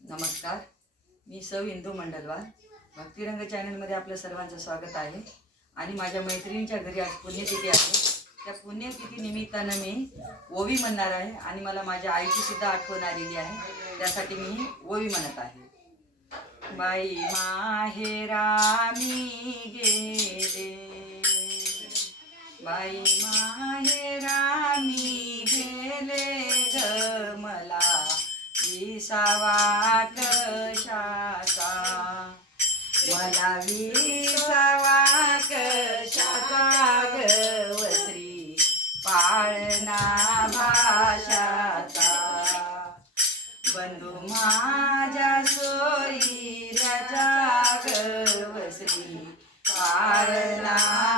नमस्कार. मी सौ हिंदू मंडलवार. भक्तिरंग चॅनलमध्ये आपलं सर्वांचं स्वागत आहे. आणि माझ्या मैत्रिणीच्या घरी आज पुण्यतिथी आहे. त्या पुण्यतिथी निमित्तानं मी ओवी म्हणणार आहे आणि मला माझ्या आईची सुद्धा आठवण आलेली आहे. त्यासाठी मी ओवी म्हणत आहे. बाई माहेरा मी गेले बाई माहेरा मी गेले विसावा कशाचा? मला विसावा कशाचा गवत्री पाळणा भाषाचा. बंधू माझ्या सोयी राजा गवश्री पाळणा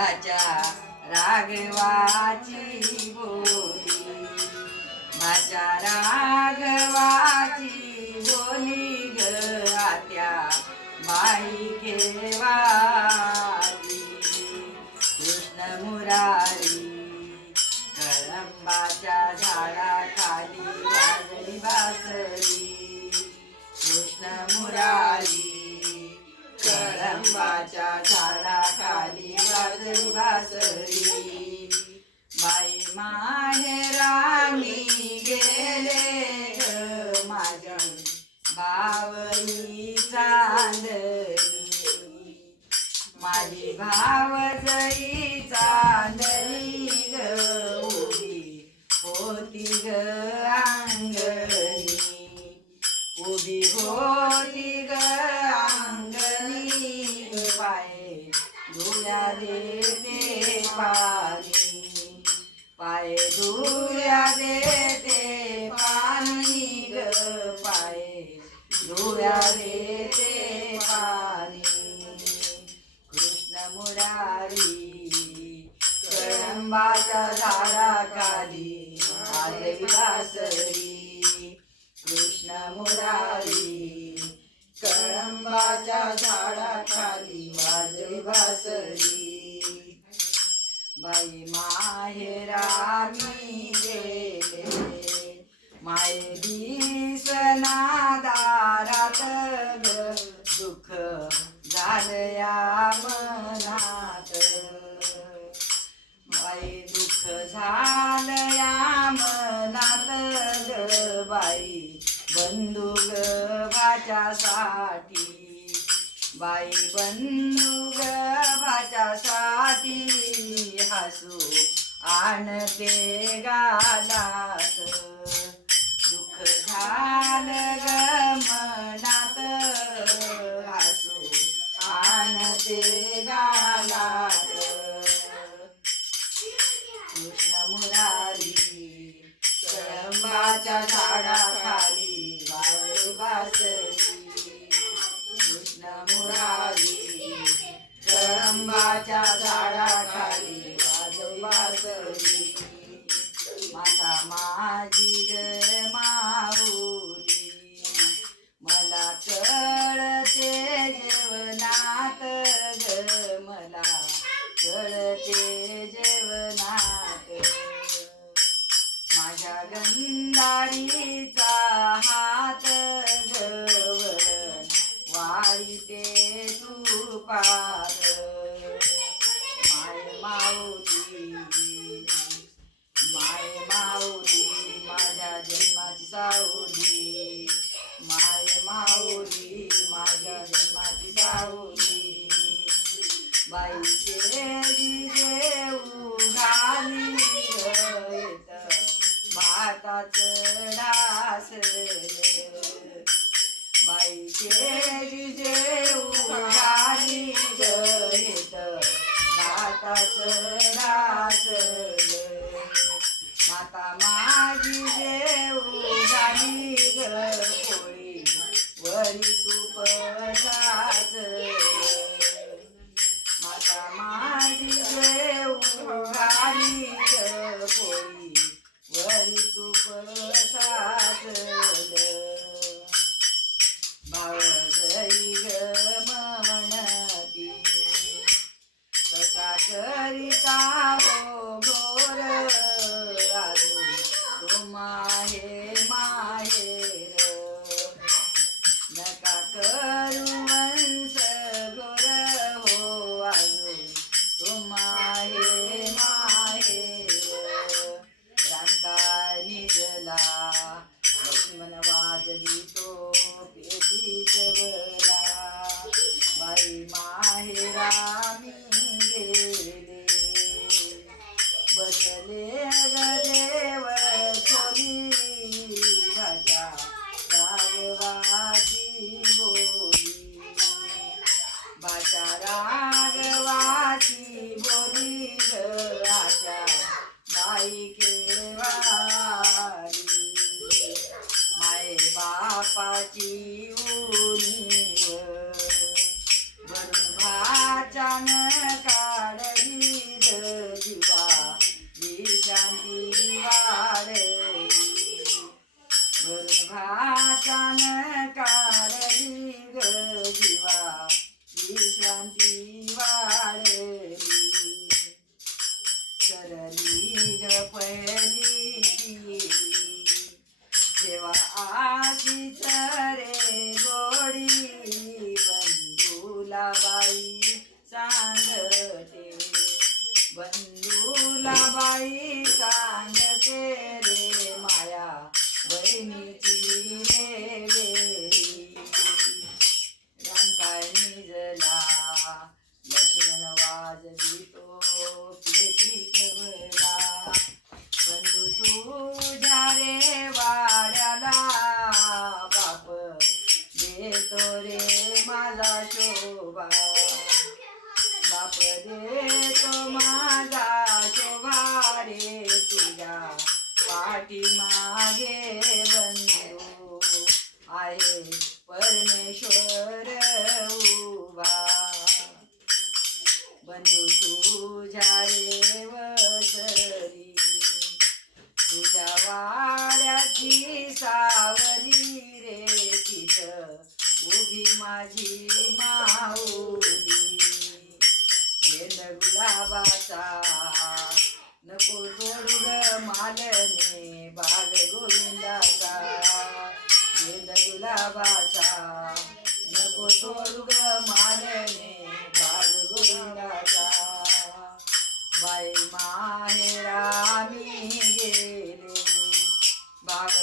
भाच्या राघवाची बोली. भाच्या राघवाची बोली ग आत्या माई केवाली. कृष्ण मुरारी कळंबाच्या झाडाखाली वाजली बासरी. कृष्ण मुरारी कळंबाच्या झाडाखाली वाजली बासरी बाई माहेराणी गे धुल्या देते पाणी. पाय धुल्या देते पाणी ग पाय. धुल्या देते पाणी. कृष्ण मुरारी कळंबाच्या झाडाखाली आजही वासरी. कृष्ण मुरारी कळंबा झालया मनात बाई दुःख झालया मनात ग बाई. बंधू ग भाच्यासाठी बाई बंधू ग भाच्यासाठी हसू आणते गालात. दुःख झालं ग मनात कळंबाच्या झाडाखाली वाजली बासरी कृष्ण मुरारी कळंबाच्या झाडाखाली वाजली बासरी माता माझी माझ्या गंधारीचा हात गवरण वाढीते तुपात माय माऊली माय माऊली माझ्या जन्माची सावली. माय माऊली माझ्या जन्माची सावली. बाईचे डास बाईचे देऊ घाली येत भातात डास माता माझी देऊ झाली ग पोळी वरी तूप देतो रे माझा शोभा. बाप देतो माझा शोभा रे तुझा पाठी मागे बंधू आहे परमेश्वर. बाई गेले बाग